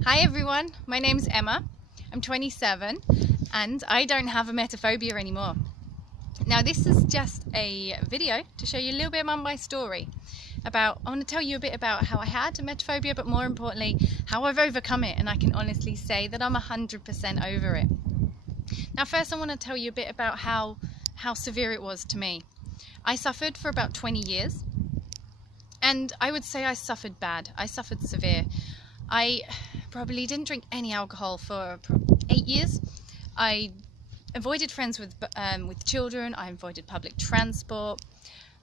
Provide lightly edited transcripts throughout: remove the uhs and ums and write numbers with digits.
Hi everyone, my name's Emma. I'm 27 and I don't have emetophobia anymore. Now this is just a video to show you a little bit about my story. I want to tell you a bit about how I had emetophobia, but more importantly, how I've overcome it, and I can honestly say that I'm 100% over it. Now first I want to tell you a bit about how severe it was to me. I suffered for about 20 years, and I would say I suffered bad. I suffered severe. I probably didn't drink any alcohol for 8 years. I avoided friends with children. I avoided public transport.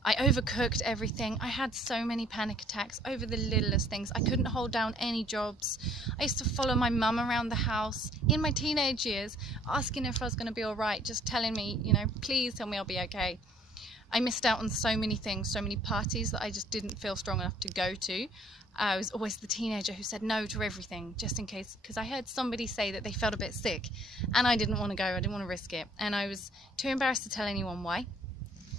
I overcooked everything. I had so many panic attacks over the littlest things. I couldn't hold down any jobs. I used to follow my mum around the house in my teenage years, asking if I was going to be all right, just telling me, please tell me I'll be okay. I missed out on so many things, so many parties that I just didn't feel strong enough to go to. I was always the teenager who said no to everything, just in case, because I heard somebody say that they felt a bit sick and I didn't want to go, I didn't want to risk it. And I was too embarrassed to tell anyone why.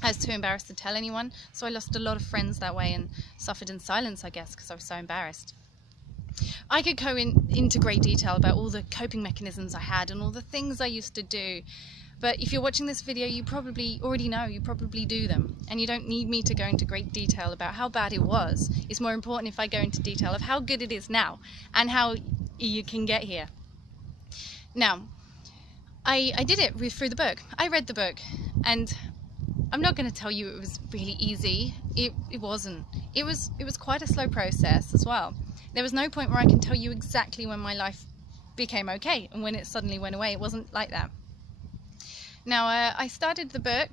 I was too embarrassed to tell anyone, so I lost a lot of friends that way and suffered in silence, I guess, because I was so embarrassed. I could go into great detail about all the coping mechanisms I had and all the things I used to do. But if you're watching this video, you probably already know, you probably do them. And you don't need me to go into great detail about how bad it was. It's more important if I go into detail of how good it is now and how you can get here. Now, I did it through the book. I read the book, and I'm not going to tell you it was really easy. It wasn't. It was quite a slow process as well. There was no point where I can tell you exactly when my life became okay and when it suddenly went away. It wasn't like that. Now, I started the book,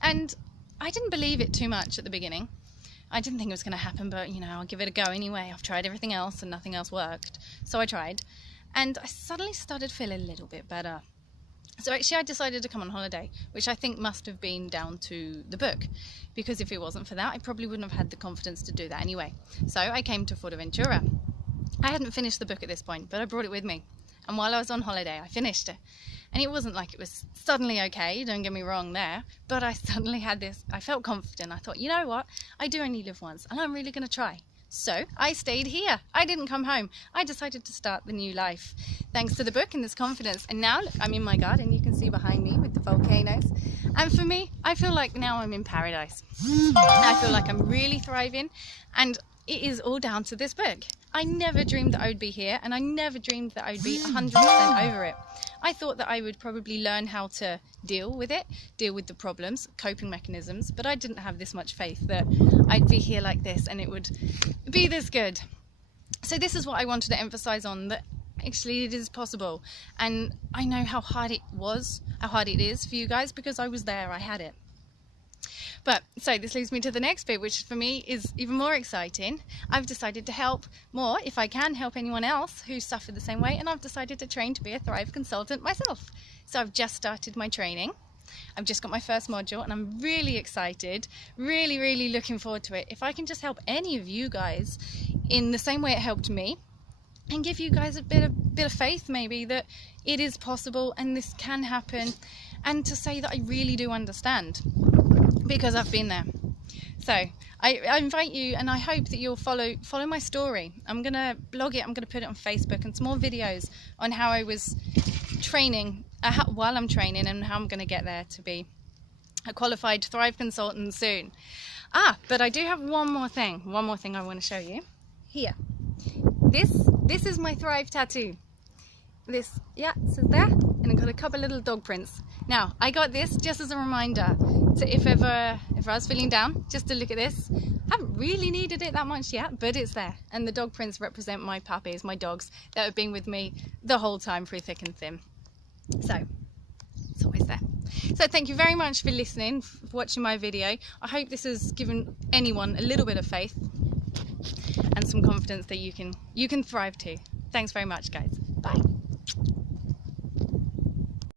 and I didn't believe it too much at the beginning. I didn't think it was going to happen, but, I'll give it a go anyway. I've tried everything else, and nothing else worked. So I tried, and I suddenly started feeling a little bit better. So actually, I decided to come on holiday, which I think must have been down to the book, because if it wasn't for that, I probably wouldn't have had the confidence to do that anyway. So I came to Fuerteventura. I hadn't finished the book at this point, but I brought it with me. And while I was on holiday, I finished it. And it wasn't like it was suddenly okay, don't get me wrong there, but I suddenly had this, I felt confident. I thought, you know what, I do only live once, and I'm really going to try. So I stayed here. I didn't come home. I decided to start the new life, thanks to the book and this confidence. And now, look, I'm in my garden, you can see behind me with the volcanoes. And for me, I feel like now I'm in paradise. I feel like I'm really thriving, and it is all down to this book. I never dreamed that I would be here, and I never dreamed that I would be 100% over it. I thought that I would probably learn how to deal with it, deal with the problems, coping mechanisms, but I didn't have this much faith that I'd be here like this and it would be this good. So this is what I wanted to emphasize on, that actually it is possible. And I know how hard it was, how hard it is for you guys, because I was there, I had it. But so this leads me to the next bit, which for me is even more exciting. I've decided to help more, if I can help anyone else who suffered the same way, and I've decided to train to be a Thrive consultant myself. So I've just started my training. I've just got my first module, and I'm really excited, really looking forward to it. If I can just help any of you guys in the same way it helped me, and give you guys a bit of faith maybe that it is possible and this can happen, and to say that I really do understand, because I've been there. So I invite you, and I hope that you'll follow my story. I'm going to blog it, I'm going to put it on Facebook, and some more videos on how I was training, while I'm training, and how I'm going to get there to be a qualified Thrive consultant soon. But I do have one more thing I want to show you. Here. This is my Thrive tattoo. This, it says there, and I've got a couple of little dog prints. Now, I got this just as a reminder to if I was feeling down, just to look at this. I haven't really needed it that much yet, but it's there. And the dog prints represent my puppies, my dogs, that have been with me the whole time through thick and thin. So, it's always there. So thank you very much for listening, for watching my video. I hope this has given anyone a little bit of faith and some confidence that you can thrive too. Thanks very much, guys. Bye.